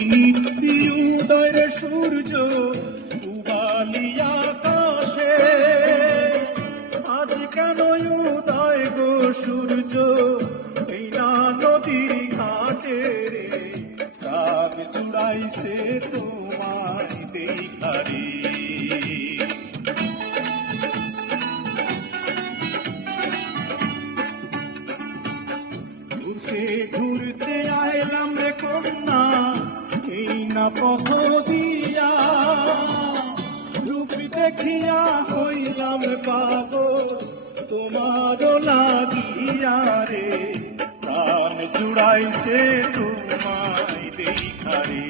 নিত্যি উদয়ের সূর্য উবালি আকাশে, আজ কেন উদয় গো সূর্য এই না নদীর ঘাটে রে, রাগ জুড়াইছে তোমায় দেখারে। ঘুরতে ঘুরতে আইলাম রে কন্যা এই না পথ দিয়া, রূপ দেখিয়া হইলাম পাগল তোমার লাগিয়া রে, প্রাণ জুড়াইছে তোমায় দেখারে।